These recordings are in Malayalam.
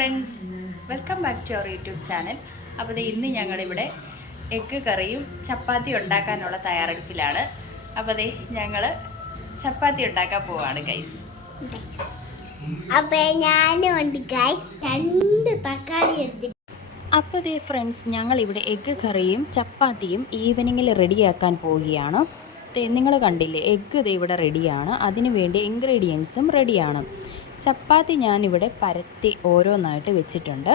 Friends, welcome back to our YouTube channel. അപ്പോൾ ഇന്ന് ഞങ്ങളിവിടെ എഗ്ഗ് കറിയും ചപ്പാത്തി ഉണ്ടാക്കാനുള്ള തയ്യാറെടുപ്പിലാണ്. അപ്പോൾ ഞങ്ങൾ ചപ്പാത്തി ഉണ്ടാക്കാൻ പോവാണ് ഗൈസ്. അപ്പോൾ ഫ്രണ്ട്സ്, ഞങ്ങളിവിടെ എഗ്ഗ് കറിയും ചപ്പാത്തിയും ഈവനിങ്ങിൽ റെഡിയാക്കാൻ പോവുകയാണ്. നിങ്ങൾ കണ്ടില്ലേ, എഗ്ഗ് ഇവിടെ റെഡിയാണ്. അതിനു വേണ്ടി ഇൻഗ്രീഡിയൻസും റെഡിയാണ്. ചപ്പാത്തി ഞാനിവിടെ പരത്തി ഓരോന്നായിട്ട് വെച്ചിട്ടുണ്ട്.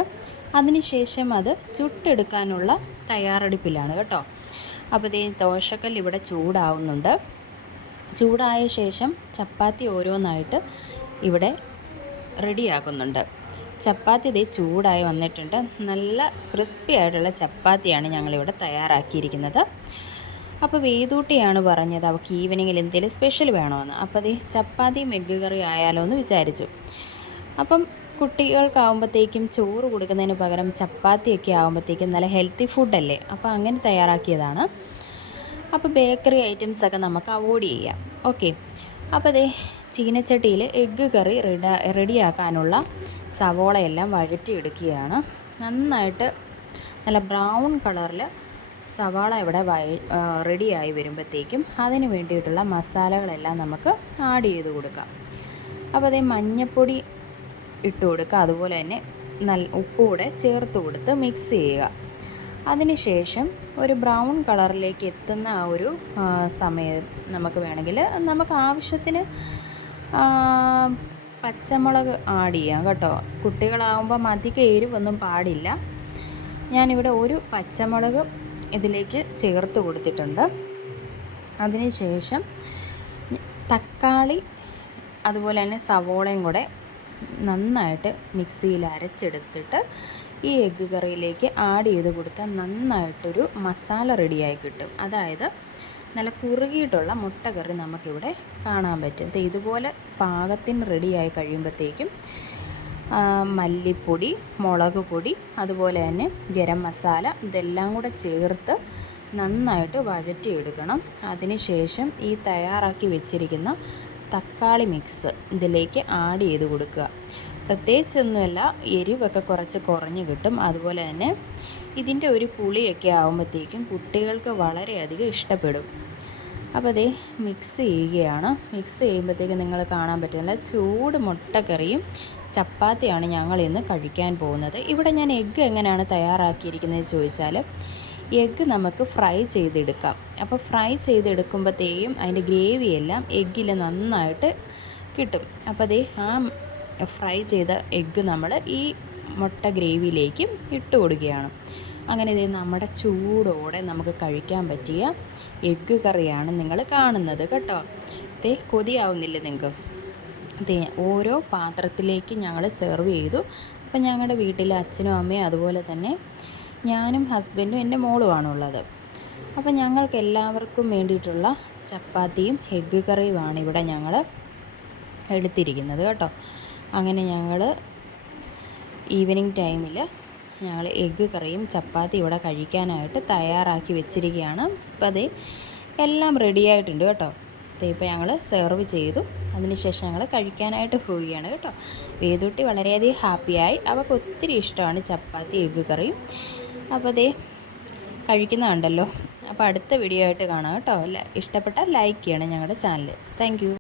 അതിനുശേഷം അത് ചുട്ടെടുക്കാനുള്ള തയ്യാറെടുപ്പിലാണ് കേട്ടോ. അപ്പോൾ ദോശക്കല്ല് ഇവിടെ ചൂടാവുന്നുണ്ട്. ചൂടായ ശേഷം ചപ്പാത്തി ഓരോന്നായിട്ട് ഇവിടെ റെഡിയാക്കുന്നുണ്ട്. ചപ്പാത്തി ചൂടായി വന്നിട്ടുണ്ട്. നല്ല ക്രിസ്പി ആയിട്ടുള്ള ചപ്പാത്തിയാണ് ഞങ്ങളിവിടെ തയ്യാറാക്കിയിരിക്കുന്നത്. അപ്പോൾ വേദൂട്ടിയാണ് പറഞ്ഞത് അവൾക്ക് ഈവനിങ്ങിൽ എന്തെങ്കിലും സ്പെഷ്യൽ വേണമെന്ന്. അപ്പോൾ ചപ്പാത്തിയും എഗ്ഗ് കറി ആയാലോ എന്ന് വിചാരിച്ചു. അപ്പം കുട്ടികൾക്കാവുമ്പോഴത്തേക്കും ചോറ് കൊടുക്കുന്നതിന് പകരം ചപ്പാത്തിയൊക്കെ ആകുമ്പോഴത്തേക്കും നല്ല ഹെൽത്തി ഫുഡല്ലേ, അപ്പോൾ അങ്ങനെ തയ്യാറാക്കിയതാണ്. അപ്പോൾ ബേക്കറി ഐറ്റംസൊക്കെ നമുക്ക് അവോയ്ഡ് ചെയ്യാം. ഓക്കെ. അപ്പോൾ ചീനച്ചട്ടിയിൽ എഗ്ഗ് കറി റെഡിയാക്കാനുള്ള സവോളയെല്ലാം വഴറ്റിയെടുക്കുകയാണ്. നന്നായിട്ട് നല്ല ബ്രൗൺ കളറിൽ സവാള ഇവിടെ റെഡിയായി വരുമ്പോഴത്തേക്കും അതിന് വേണ്ടിയിട്ടുള്ള മസാലകളെല്ലാം നമുക്ക് ആഡ് ചെയ്ത് കൊടുക്കാം. അപ്പോൾ മഞ്ഞൾപ്പൊടി ഇട്ട് കൊടുക്കുക. അതുപോലെ തന്നെ നല്ല ഉപ്പുകൂടെ ചേർത്ത് കൊടുത്ത് മിക്സ് ചെയ്യുക. അതിനുശേഷം ഒരു ബ്രൗൺ കളറിലേക്ക് എത്തുന്ന ആ ഒരു സമയം നമുക്ക് വേണമെങ്കിൽ നമുക്ക് ആവശ്യത്തിന് പച്ചമുളക് ആഡ് ചെയ്യാം കേട്ടോ. കുട്ടികളാകുമ്പോൾ അധികം എരിവൊന്നും പാടില്ല. ഞാനിവിടെ ഒരു പച്ചമുളക് ഇതിലേക്ക് ചേർത്ത് കൊടുത്തിട്ടുണ്ട്. അതിനുശേഷം തക്കാളി അതുപോലെ തന്നെ സവോളയും കൂടെ നന്നായിട്ട് മിക്സിയിൽ അരച്ചെടുത്തിട്ട് ഈ എഗ്ഗ് കറിയിലേക്ക് ആഡ് ചെയ്ത് കൊടുത്താൽ നന്നായിട്ടൊരു മസാല റെഡിയായി കിട്ടും. അതായത് നല്ല കുറുകിയിട്ടുള്ള മുട്ട കറി നമുക്കിവിടെ കാണാൻ പറ്റും. ഇതുപോലെ പാകത്തിന് റെഡിയായി കഴിയുമ്പോഴത്തേക്കും മല്ലിപ്പൊടി, മുളക് പൊടി, അതുപോലെ തന്നെ ഗരം മസാല ഇതെല്ലാം കൂടെ ചേർത്ത് നന്നായിട്ട് വഴറ്റിയെടുക്കണം. അതിനുശേഷം ഈ തയ്യാറാക്കി വെച്ചിരിക്കുന്ന തക്കാളി മിക്സ് ഇതിലേക്ക് ആഡ് ചെയ്ത് കൊടുക്കുക. പ്രത്യേകിച്ചൊന്നുമല്ല, എരിവൊക്കെ കുറച്ച് കുറഞ്ഞ് കിട്ടും. അതുപോലെ തന്നെ ഇതിൻ്റെ ഒരു പുളിയൊക്കെ ആകുമ്പോഴത്തേക്കും കുട്ടികൾക്ക് വളരെയധികം ഇഷ്ടപ്പെടും. അപ്പോൾ മിക്സ് ചെയ്യുകയാണ്. മിക്സ് ചെയ്യുമ്പോഴത്തേക്കും നിങ്ങൾ കാണാൻ പറ്റുന്നില്ല, ചൂട് മുട്ടക്കറിയും ചപ്പാത്തിയാണ് ഞങ്ങൾ ഇന്ന് കഴിക്കാൻ പോകുന്നത്. ഇവിടെ ഞാൻ എഗ്ഗ് എങ്ങനെയാണ് തയ്യാറാക്കിയിരിക്കുന്നത് ചോദിച്ചാൽ, എഗ്ഗ് നമുക്ക് ഫ്രൈ ചെയ്തെടുക്കാം. അപ്പോൾ ഫ്രൈ ചെയ്തെടുക്കുമ്പോഴത്തേക്കും അതിൻ്റെ ഗ്രേവിയെല്ലാം എഗ്ഗിൽ നന്നായിട്ട് കിട്ടും. അപ്പോൾ ആ ഫ്രൈ ചെയ്ത എഗ്ഗ് നമ്മൾ ഈ മുട്ട ഗ്രേവിയിലേക്ക് ഇട്ട് കൊടുക്കുകയാണ്. അങ്ങനെ നമ്മുടെ ചൂടോടെ നമുക്ക് കഴിക്കാൻ പറ്റിയ എഗ്ഗ് കറിയാണ് നിങ്ങൾ കാണുന്നത് കേട്ടോ. കൊതിയാവുന്നില്ല നിങ്ങൾക്ക്? ഓരോ പാത്രത്തിലേക്ക് ഞങ്ങൾ സെർവ് ചെയ്തു. അപ്പം ഞങ്ങളുടെ വീട്ടിലെ അച്ഛനും അമ്മയും അതുപോലെ തന്നെ ഞാനും ഹസ്ബൻഡും എൻ്റെ മോളുമാണുള്ളത്. അപ്പം ഞങ്ങൾക്ക് എല്ലാവർക്കും വേണ്ടിയിട്ടുള്ള ചപ്പാത്തിയും എഗ്ഗ് കറിയുമാണ് ഇവിടെ ഞങ്ങൾ എടുത്തിരിക്കുന്നത് കേട്ടോ. അങ്ങനെ ഞങ്ങൾ ഈവനിങ് ടൈമിൽ ഞങ്ങൾ എഗ്ഗ് കറിയും ചപ്പാത്തി ഇവിടെ കഴിക്കാനായിട്ട് തയ്യാറാക്കി വെച്ചിരിക്കുകയാണ്. അപ്പോൾ എല്ലാം റെഡിയായിട്ടുണ്ട് കേട്ടോ. ഇപ്പോൾ ഞങ്ങൾ സെർവ് ചെയ്തു. അതിനുശേഷം ഞങ്ങൾ കഴിക്കാനായിട്ട് പോവുകയാണ് കേട്ടോ. വേദൂട്ടി വളരെയധികം ഹാപ്പിയായി. അവൾക്ക് ഒത്തിരി ഇഷ്ടമാണ് ചപ്പാത്തി എഗ്ഗ് കറിയും. അപ്പോൾ കഴിക്കുന്നതുണ്ടല്ലോ. അപ്പോൾ അടുത്ത വീഡിയോ ആയിട്ട് കാണാം കേട്ടോ. ഇഷ്ടപ്പെട്ടാൽ ലൈക്ക് ചെയ്യണം ഞങ്ങളുടെ ചാനൽ. Thank you.